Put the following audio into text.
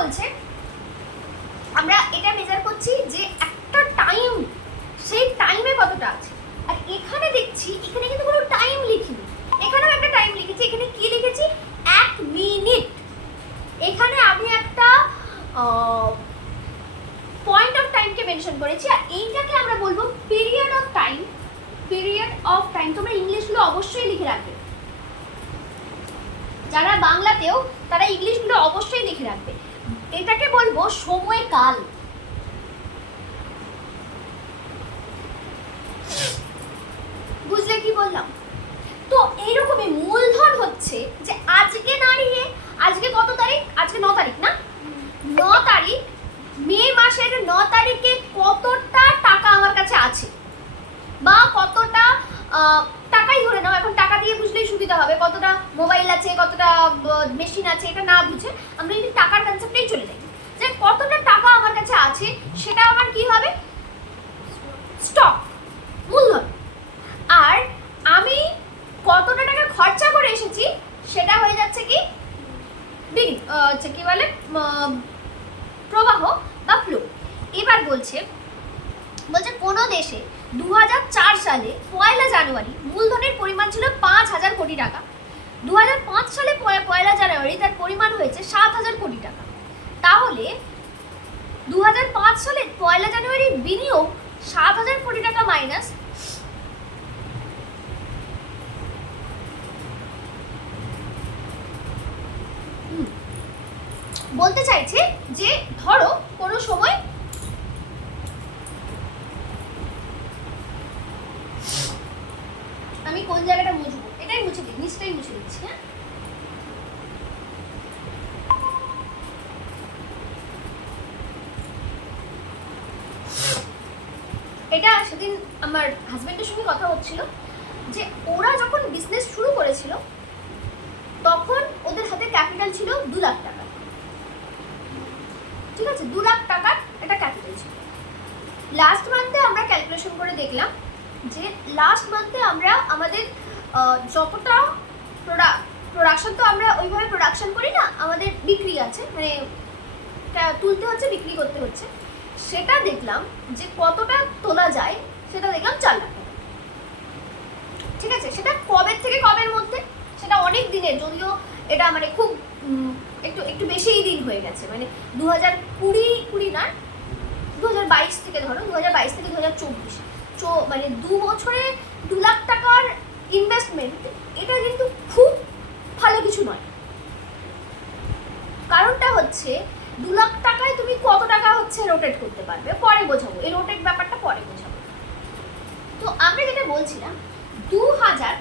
বলছে আমরা এটা মেজার করছি যে একটা টাইম, সেই টাইমে কতটা আছে। আর এখানে দেখছি এখানে কিন্তু কোনো টাইম লিখিনি, এখানেও একটা টাইম লিখেছি। এখানে কি লিখেছি? 1 মিনিট। এখানে আমি একটা পয়েন্ট অফ টাইমকে মেনশন করেছি, আর এইটাকে আমরা বলবো period of time. Period of time তোমরা ইংলিশগুলো অবশ্যই লিখে রাখবে, যারা বাংলাতেও তারা ইংলিশগুলো অবশ্যই লিখে রাখবে। এটাকে বলবো সময়কাল। বুঝলে কি বললাম? তো এইরকমই মূলধন হচ্ছে যে আজকে দাঁড়িয়ে, আজকে কত তারিখ? আজকে 9 তারিখ না? 9 তারিখ, মে মাসের 9 তারিখে কতটা টাকা আমার কাছে আছে, বা কতটা টাকাই ধরে নাও, এখন টাকা দিয়ে বুঝলেই সুবিধা হবে, কতটা মোবাইল আছে, কতটা মেশিন আছে, এটা না বুঝে আমরা যদি টাকার কনসেপ্টেই চলে যাই, যে কতটা টাকা আমার কাছে আছে, সেটা আমার কি হবে? স্টক, মূলধন। আর আমি কতটা টাকা খরচা করে এসেছি সেটা হয়ে যাচ্ছে কি কি বলে প্রবাহ বা ফ্লো। এবার বলছে কোনো দেশে 2004 সালে 1 জানুয়ারি মূলধনের পরিমাণ ছিল 5,000 কোটি টাকা। 2005 সালে 1 জানুয়ারি তার পরিমাণ হয়েছে 7,000 কোটি টাকা। তাহলে 2005 সালে 1 জানুয়ারি বিনিয়োগ 7,000 কোটি টাকা মাইনাস বলতে চাইছে যে ধরো কোনো সময় আমি কোন জায়গাটা মুছবো, এটাই মুছে দিই, নিচটাই মুছে দিচ্ছি। হ্যাঁ, এটা সেদিন আমার হাজবেন্ডের সঙ্গে কথা হচ্ছিল যে ওরা যখন বিজনেস শুরু করেছিল তখন ওদের হাতে ক্যাপিটাল ছিল 2 লাখ টাকা। ঠিক আছে, 2 লাখ টাকার একটা ক্যাপিটাল ছিল। লাস্ট মান্থে আমরা ক্যালকুলেশন করে দেখলাম যে লাস্ট মান্থে আমরা আমাদের যতটা প্রোডাকশন, তো আমরা ওইভাবে প্রোডাকশন করি না, আমাদের বিক্রি আছে, মানে তুলতে হচ্ছে, বিক্রি করতে হচ্ছে, সেটা দেখলাম যে কতটা তোলা যায়, সেটা দেখলাম 4 লাখ টাকা। ঠিক আছে, সেটা কবের থেকে কবের মধ্যে, সেটা অনেক দিনের, যদিও এটা মানে খুব একটু বেশিই দিন হয়ে গেছে, মানে 2020 না, 2022 থেকে ধরো, 2022 থেকে 2024, মানে 2 বছরে 2 লাখ টাকার ইনভেস্টমেন্ট, এটা কিন্তু খুব ভালো কিছু নয়। কারণটা হচ্ছে 2 লাখ টাকায় তুমি কত টাকা হচ্ছে রোটেট করতে পারবে, পরে বোঝাবো, এই রোটেট ব্যাপারটা পরে বোঝাবো। তো আমরা যেটা বলছিলাম 2000